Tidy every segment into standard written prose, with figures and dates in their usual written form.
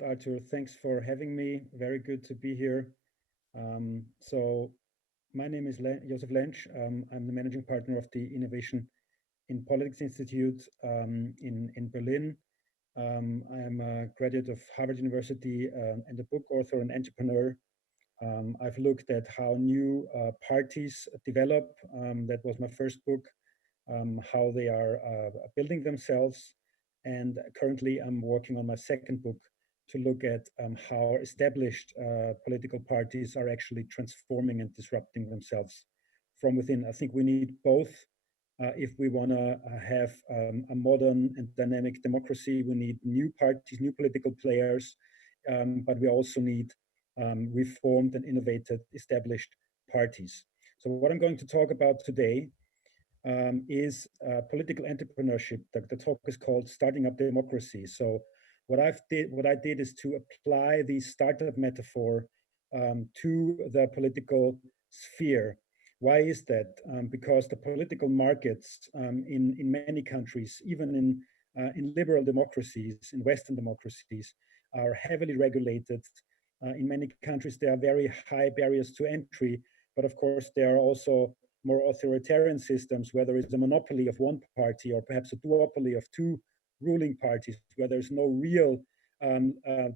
lot, Arthur. Thanks for having me. Very good to be here. So, my name is Josef Lentsch. I'm the managing partner of the Innovation in Politics Institute in Berlin. I am a graduate of Harvard University and a book author and entrepreneur. I've looked at how new parties develop. That was my first book, how they are building themselves. And currently, I'm working on my second book to look at how established political parties are actually transforming and disrupting themselves from within. I think we need both. If we want to have a modern and dynamic democracy, we need new parties, new political players, but we also need reformed and innovated established parties. So, what I'm going to talk about today is political entrepreneurship. The talk is called "Starting Up Democracy." So, what I did is to apply the startup metaphor to the political sphere. Why is that? Because the political markets in many countries, even in liberal democracies, in Western democracies, are heavily regulated. In many countries, there are very high barriers to entry, but of course, there are also more authoritarian systems where there is a monopoly of one party or perhaps a duopoly of two ruling parties, where there's no real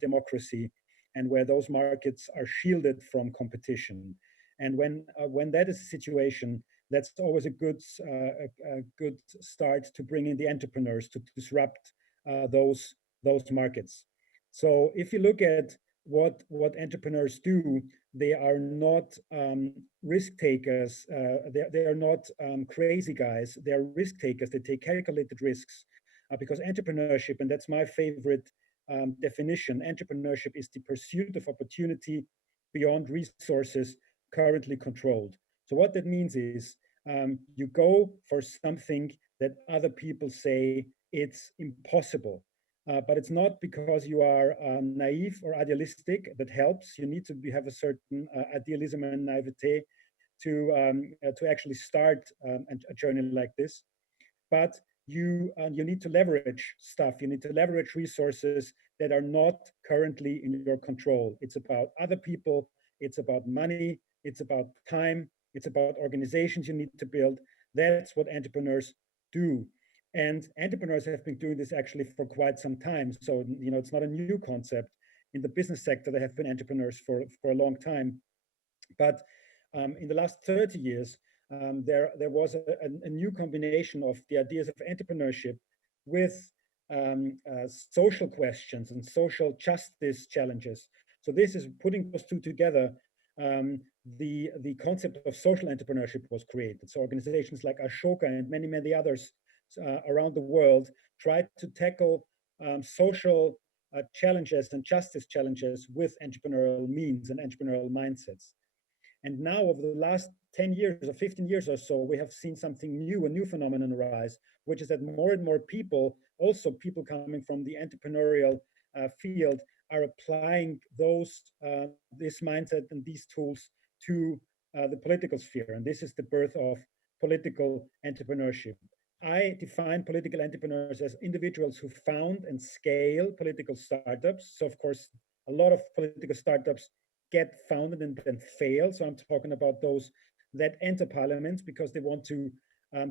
democracy and where those markets are shielded from competition. And when that is the situation, that's always a good start to bring in the entrepreneurs to disrupt those markets. So if you look at what entrepreneurs do, they are not risk takers. They are not crazy guys. They are risk takers. They take calculated risks because entrepreneurship, and that's my favorite definition, entrepreneurship is the pursuit of opportunity beyond resources currently controlled. So what that means is you go for something that other people say it's impossible. But it's not because you are naive or idealistic that helps. You need to have a certain idealism and naivete to actually start a journey like this. But you need to leverage stuff. You need to leverage resources that are not currently in your control. It's about other people. It's about money. It's about time. It's about organizations you need to build. That's what entrepreneurs do. And entrepreneurs have been doing this actually for quite some time. So, it's not a new concept. In the business sector, there have been entrepreneurs for a long time. But in the last 30 years, there was a new combination of the ideas of entrepreneurship with social questions and social justice challenges. So this is putting those two together. The concept of social entrepreneurship was created. So organizations like Ashoka and many others around the world tried to tackle social challenges and justice challenges with entrepreneurial means and entrepreneurial mindsets. And now, over the last 10 years or 15 years or so, we have seen something new, a new phenomenon arise, which is that more and more people, also people coming from the entrepreneurial field, are applying this mindset and these tools to the political sphere. And this is the birth of political entrepreneurship. I define political entrepreneurs as individuals who found and scale political startups. So, of course, a lot of political startups get founded and then fail. So I'm talking about those that enter parliament because they want to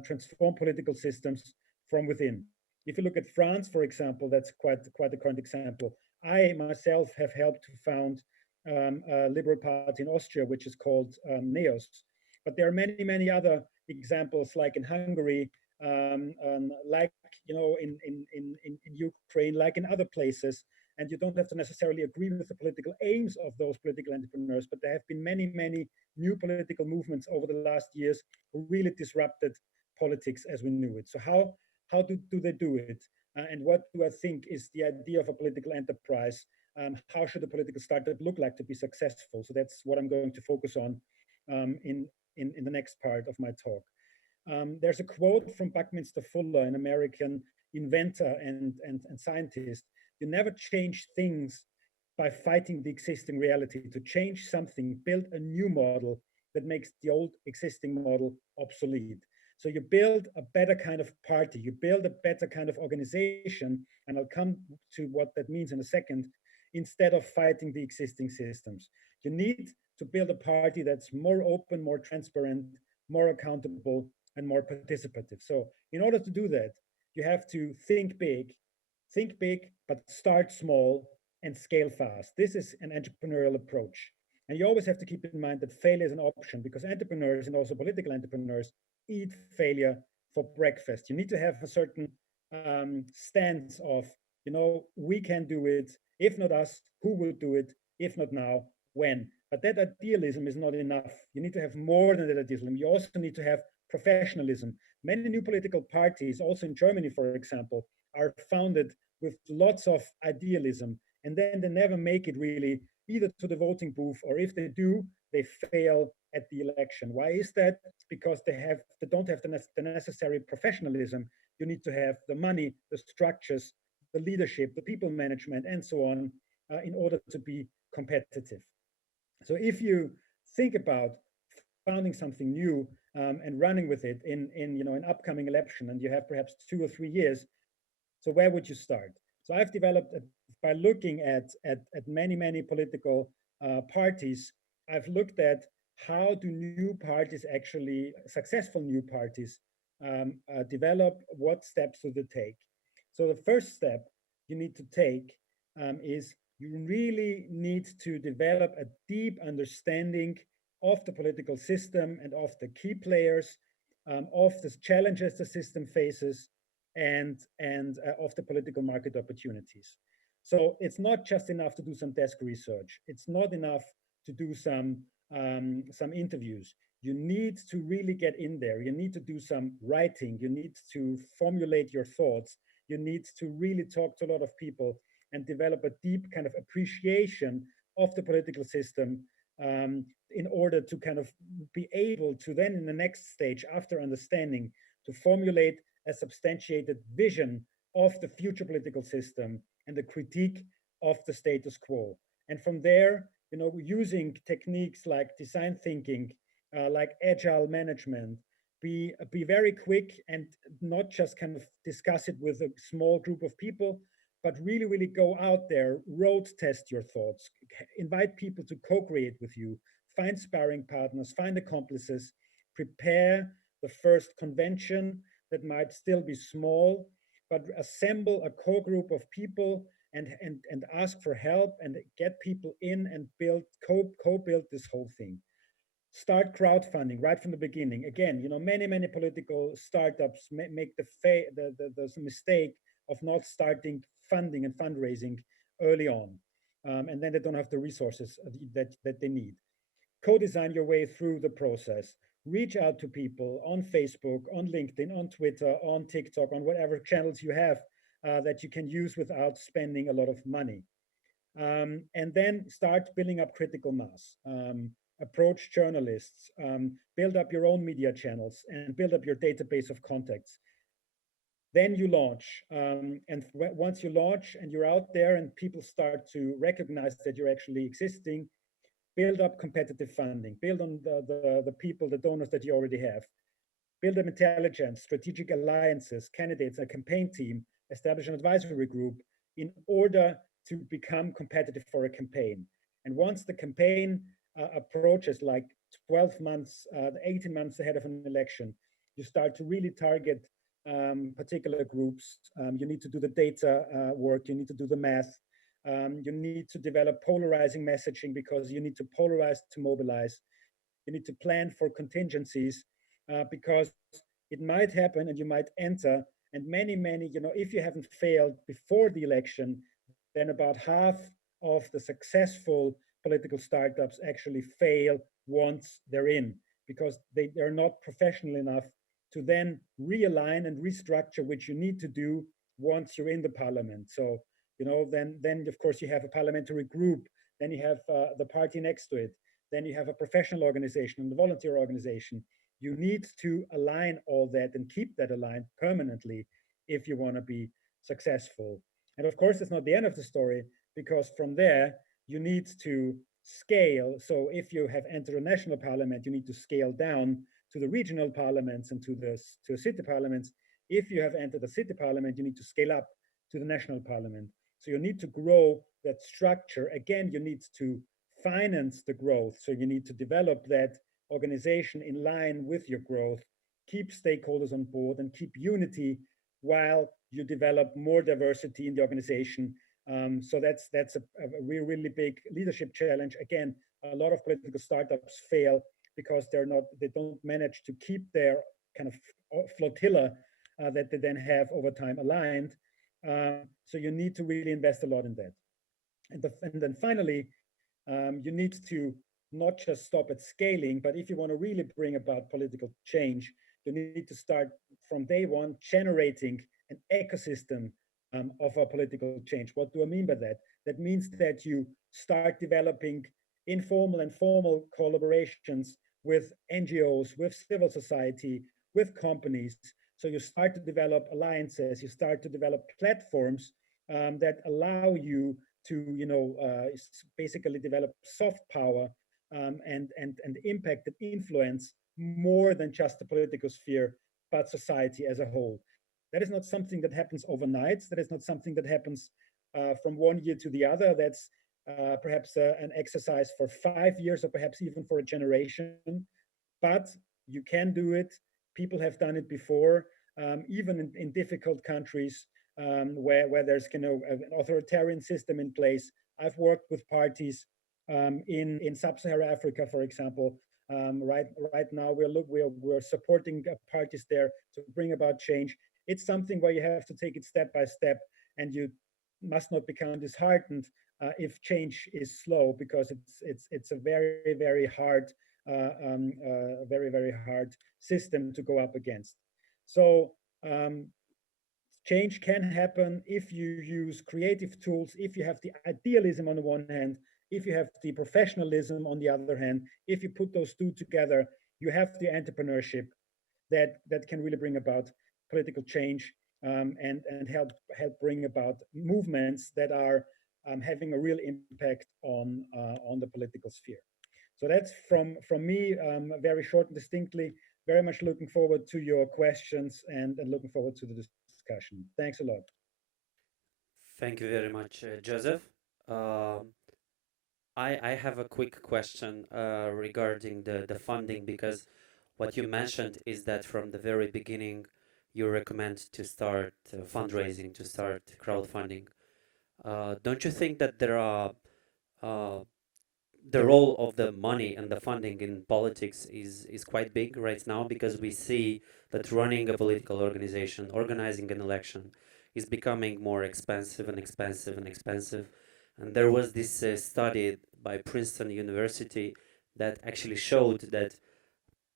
transform political systems from within. If you look at France, for example, that's quite a current example. I myself have helped to found a liberal party in Austria, which is called NEOS. But there are many other examples, like in Hungary, like in Ukraine, like in other places. And you don't have to necessarily agree with the political aims of those political entrepreneurs, but there have been many new political movements over the last years who really disrupted politics as we knew it. So how do they do it? And what do I think is the idea of a political enterprise? How should a political startup look like to be successful? So that's what I'm going to focus on in the next part of my talk. There's a quote from Buckminster Fuller, an American inventor and scientist. You never change things by fighting the existing reality. To change something, build a new model that makes the old existing model obsolete. So you build a better kind of party, you build a better kind of organization, and I'll come to what that means in a second, instead of fighting the existing systems. You need to build a party that's more open, more transparent, more accountable, and more participative. So, in order to do that, you have to think big, but start small and scale fast. This is an entrepreneurial approach. And you always have to keep in mind that failure is an option because entrepreneurs and also political entrepreneurs eat failure for breakfast. You need to have a certain stance of, we can do it. If not us, who will do it? If not now, when? But that idealism is not enough. You need to have more than that idealism. You also need to have professionalism. Many new political parties, also in Germany, for example, are founded with lots of idealism, and then they never make it really either to the voting booth, or if they do, they fail at the election. Why is that? Because they don't have the necessary professionalism. You need to have the money, the structures, the leadership, the people management, and so on, in order to be competitive. So if you think about founding something new, and running with it in an upcoming election, and you have perhaps 2 or 3 years, so where would you start? So I've developed by looking at many political parties. I've looked at how do new parties actually, successful new parties, develop, what steps do they take. So the first step you need to take is you really need to develop a deep understanding of the political system and of the key players, of the challenges the system faces, and of the political market opportunities. So it's not just enough to do some desk research. It's not enough to do some interviews. You need to really get in there. You need to do some writing. You need to formulate your thoughts. You need to really talk to a lot of people and develop a deep kind of appreciation of the political system, in order to kind of be able to then, in the next stage, after understanding, to formulate a substantiated vision of the future political system and the critique of the status quo. And from there, using techniques like design thinking, like agile management, be very quick and not just kind of discuss it with a small group of people, but really go out there, road test your thoughts, invite people to co-create with you, find sparring partners, find accomplices, prepare the first convention that might still be small, but assemble a core group of people and ask for help and get people in and co-build this whole thing. Start crowdfunding right from the beginning. Again, many political startups make the mistake of not starting funding and fundraising early on, and then they don't have the resources that they need. Co-design your way through the process. Reach out to people on Facebook, on LinkedIn, on Twitter, on TikTok, on whatever channels you have that you can use without spending a lot of money. And then start building up critical mass. Approach journalists, build up your own media channels, and build up your database of contacts. Then you launch. And once you launch and you're out there and people start to recognize that you're actually existing, build up competitive funding, build on the people, the donors that you already have, build up intelligence, strategic alliances, candidates, a campaign team, establish an advisory group in order to become competitive for a campaign. And once the campaign approaches like 12 months, 18 months ahead of an election, you start to really target particular groups. You need to do the data work, you need to do the math. You need to develop polarizing messaging because you need to polarize to mobilize. You need to plan for contingencies because it might happen and you might enter. And many, if you haven't failed before the election, then about half of the successful political startups actually fail once they're in because they're not professional enough to then realign and restructure, which you need to do once you're in the parliament. So, then of course you have a parliamentary group, then you have the party next to it, then you have a professional organization and a volunteer organization. You need to align all that and keep that aligned permanently if you want to be successful. And of course, it's not the end of the story because from there you need to scale. So if you have entered a national parliament, you need to scale down to the regional parliaments and to the city parliaments. If you have entered the city parliament, you need to scale up to the national parliament. So you need to grow that structure, again, you need to finance the growth. So you need to develop that organization in line with your growth, keep stakeholders on board, and keep unity while you develop more diversity in the organization. So that's a really big leadership challenge. Again, a lot of political startups fail because they don't manage to keep their kind of flotilla that they then have over time aligned. So you need to really invest a lot in that. And then finally, you need to not just stop at scaling, but if you want to really bring about political change, you need to start from day one generating an ecosystem of a political change. What do I mean by that? That means that you start developing informal and formal collaborations with NGOs, with civil society, with companies. So you start to develop alliances, you start to develop platforms that allow you to, basically develop soft power and impact and influence more than just the political sphere, but society as a whole. That is not something that happens overnight. That is not something that happens from one year to the other. That's perhaps an exercise for 5 years or perhaps even for a generation. But you can do it. People have done it before, even in difficult countries where there's an authoritarian system in place. I've worked with parties in sub-Saharan Africa, for example. Right now, we're supporting parties there to bring about change. It's something where you have to take it step by step, and you must not become disheartened if change is slow, because it's a very hard very hard system to go up against. So change can happen if you use creative tools, if you have the idealism on the one hand, if you have the professionalism on the other hand. If you put those two together, you have the entrepreneurship that can really bring about political change, and help bring about movements that are having a real impact on the political sphere. So that's from me, very short and distinctly. Very much looking forward to your questions, and looking forward to the discussion. Thanks a lot. Thank you very much, Joseph. Um I have a quick question regarding the funding, because what you mentioned is that from the very beginning you recommend to start fundraising, to start crowdfunding. Don't you think that there are uh, the role of the money and the funding in politics is quite big right now, because we see that running a political organization, organizing an election, is becoming more expensive and expensive and expensive. And there was this study by Princeton University that actually showed that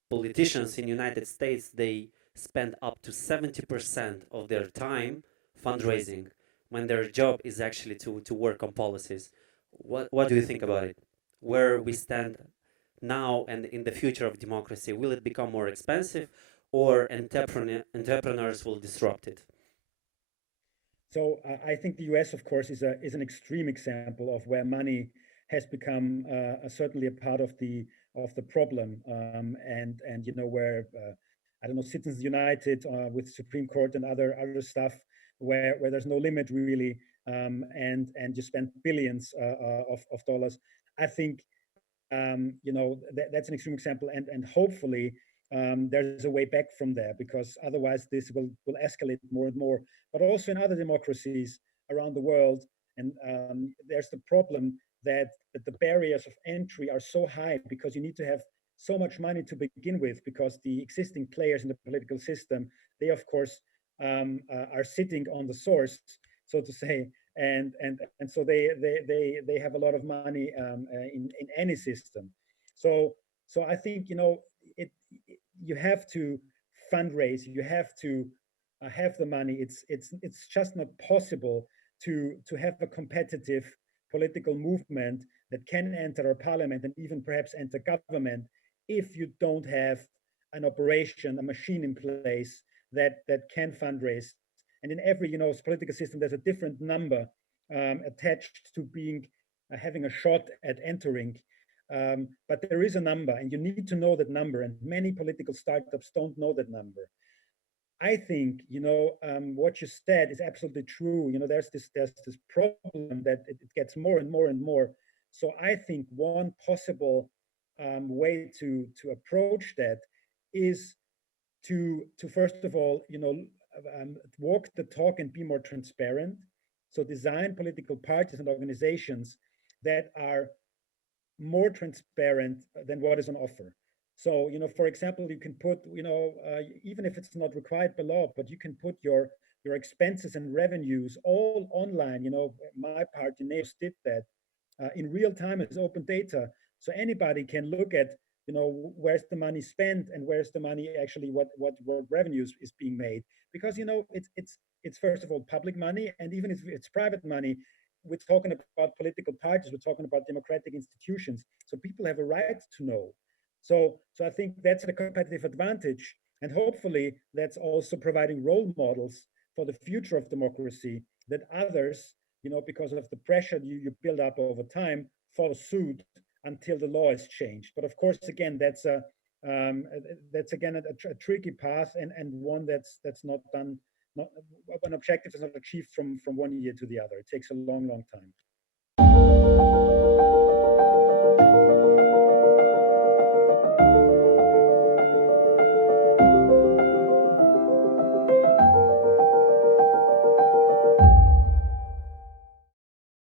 politicians in United States, they spend up to 70% of their time fundraising, when their job is actually to work on policies. What do you think about it? Where we stand now and in the future of democracy, will it become more expensive, or entrepreneurs will disrupt it? So I think the US, of course, is an extreme example of where money has become certainly a part of the problem, and where I don't know, Citizens United with Supreme Court and other stuff, where there's no limit really, and you spend billions of dollars. I think that's an extreme example, and hopefully there's a way back from there, because otherwise this will escalate more and more. But also in other democracies around the world, and there's the problem that the barriers of entry are so high, because you need to have so much money to begin with, because the existing players in the political system, they of course are sitting on the source, so to say, and so they have a lot of money in any system. So I think it you have to fundraise, you have to have the money. It's just not possible to have a competitive political movement that can enter a parliament and even perhaps enter government if you don't have an operation, a machine in place that can fundraise. And in every political system, there's a different number attached to being having a shot at entering. But there is a number, and you need to know that number. And many political startups don't know that number. I think, what you said is absolutely true. There's this problem that it gets more and more and more. So I think one possible way to approach that is to first of all, walk the talk and be more transparent. So design political parties and organizations that are more transparent than what is on offer. So, for example, you can put, even if it's not required by law, but you can put your expenses and revenues all online. My party NEOS did that in real time as open data, so anybody can look at, where's the money spent and where's the money actually what revenues is being made. Because it's first of all public money, and even if it's private money, we're talking about political parties, we're talking about democratic institutions, so people have a right to know. So I think that's a competitive advantage, and hopefully that's also providing role models for the future of democracy, that others, because of the pressure you build up over time, follow suit until the law is changed. But of course, again, that's again a tricky path, and one that's not done. Not an objective is not achieved from one year to the other. It takes a long, long time.